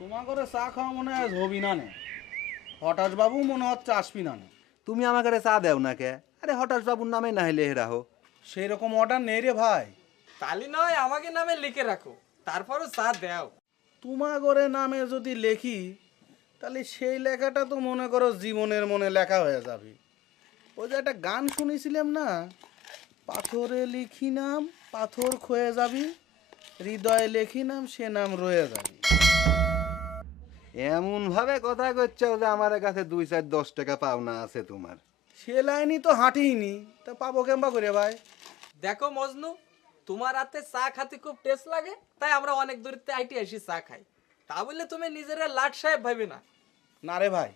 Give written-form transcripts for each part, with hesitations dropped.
তোমার করে চা খাওয়া মনে হয় হবি না নে। হঠাৎ বাবু মনে হচ্ছে আসবি না নে। তুমি আমাকে চা দেও না কে? আরে হঠাৎ বাবুর নামে না হইলে রাহো। সেই রকম অর্ডার নেই রে ভাই। তালি নয় আমাকে নামে লিখে রাখো, তারপরও চা দাও। তোমার করে নামে যদি লেখি তাহলে সেই লেখাটা তো মনে করো জীবনের মনে লেখা হয়ে যাবে। ওই যে একটা গান শুনেছিলাম না, পাথরে লিখি নাম পাথর ক্ষয়ে যাবি, হৃদয়ে লেখি নাম সে নাম রয়ে যাবি। এমন ভাবে কথা করছো যে আমার কাছে 2-4-10 টাকা পাওনা আছে তোমার। সে লাইনই তো হাঁটিনি, তা পাবো কেমবা করে ভাই? দেখো মজনু, তোমার হাতে চা খাতে খুব টেস্ট লাগে, তাই আমরা অনেক দূরতে আইটি আসি চা খাই। তা বললে তুমি নিজের লাট সাহেব ভাবি না। না রে ভাই,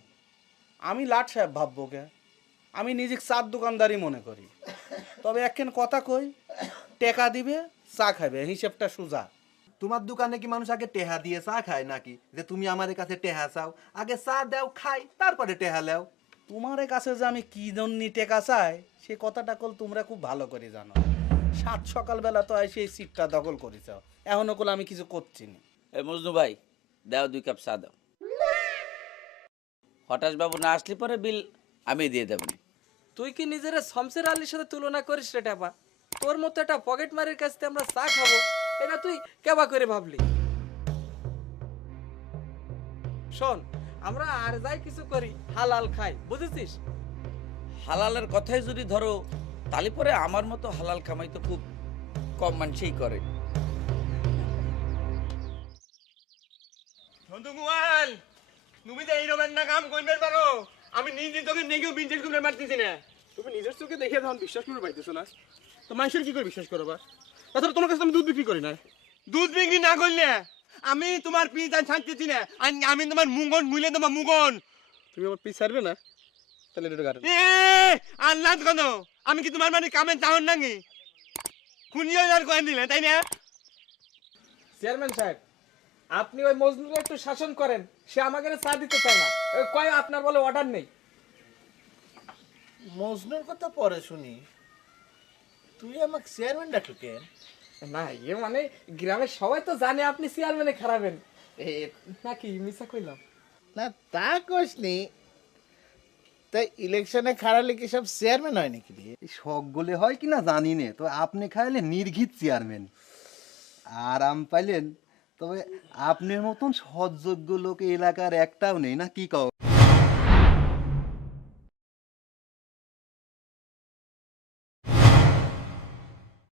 আমি লাট সাহেব ভাববো কে? আমি নিজে চার দোকানদারি মনে করি। তবে একখান কথা কই, টেকা দিবে চা খাবে, হিসেবটা সোজা। তোমার দোকানে কি মানুষ আগে টেহা দিয়ে চা খায় নাকি যে তুমি আমার কাছে টেহা চাও? আগে চা দাও খাই, তারপরে টেহা লেও। তোমার কাছে যে আমি কি জন্য টেকা চাই সে কথাটা কল তোমরা খুব ভালো করে জানো। সাত সকালবেলা তো এসে এই সিটটা দখল করেছ, এখনো কল আমি কিছু করছি না। এই মজনু ভাই, দাও 2 কাপ চা দাও। হঠাৎ বাবু না আসলে পরে বিল আমি দিয়ে দেবেন। তুই কি নিজের শমশের আলীর সাথে তুলনা করিস রে টাপা? তোর মতো একটা পকেট মারের কাছ থেকে আমরা চা খাবো, এটা তুই কেবা করে ভাবলি? শোন, আমরা আর যাই কিছু করি হালাল খাই, বুঝেছিস? হালালের কথাই যদি ধরো, তালি পরে আমার মতো হালাল কামাই তো খুব কম মানুষই করে। সন্তকুমার, তুমি যে এইরকম না কাম করবে পারো, আমি নিজে তোকে নেগেও বিনচেস করে মারতেছি না। তুমি নিজের চোখে দেখে তখন বিশ্বাস করে পাইতেছো না, তো মানুষের কি করে বিশ্বাস করো? বা তাছাড়া তোমার কাছে আমি দুধ বিক্রি করি না। দুধ বিক্রি না করলে আমি তোমার পিতা ছাড়তেছি না। আমি তোমার মুগন মুইলে তোমার মুগন। তুমি আমার পিস ছাড়বে না, তাহলে এটা গাড়ি এ আল্লাহ কেন, আমি কি তোমার মানে কামের চাহন নাকি? খুনিও আর করে দিলে তাই না? চেয়ারম্যান সাহেব, আপনি ওই মজনুকে একটু শাসন করেন, সে আমাকে চা দিতে চায় না। ওই কয় আপনার বলে অর্ডার নেই। মজনুর কথা পরে শুনি, তুই আমাকে চেয়ারম্যান ডাকলো কেন? না ইয়ে মানে গ্রামের সবাই তো জানে আপনি চেয়ারম্যানে খারাপেন নাকি মিছা কইলাম? না তা কইসনি, তাই ইলেকশনে খারালে কি সব চেয়ারম্যান হয় নাকি রে? এই শখ গলে হয় কিনা জানি নে, তো আপনি খাইলে নির্ঘিত চেয়ারম্যান আরাম পাইলেন। তবে আপনার মতন সৎযোগ্য লোক এলাকার একটাও নেই, না কি কও?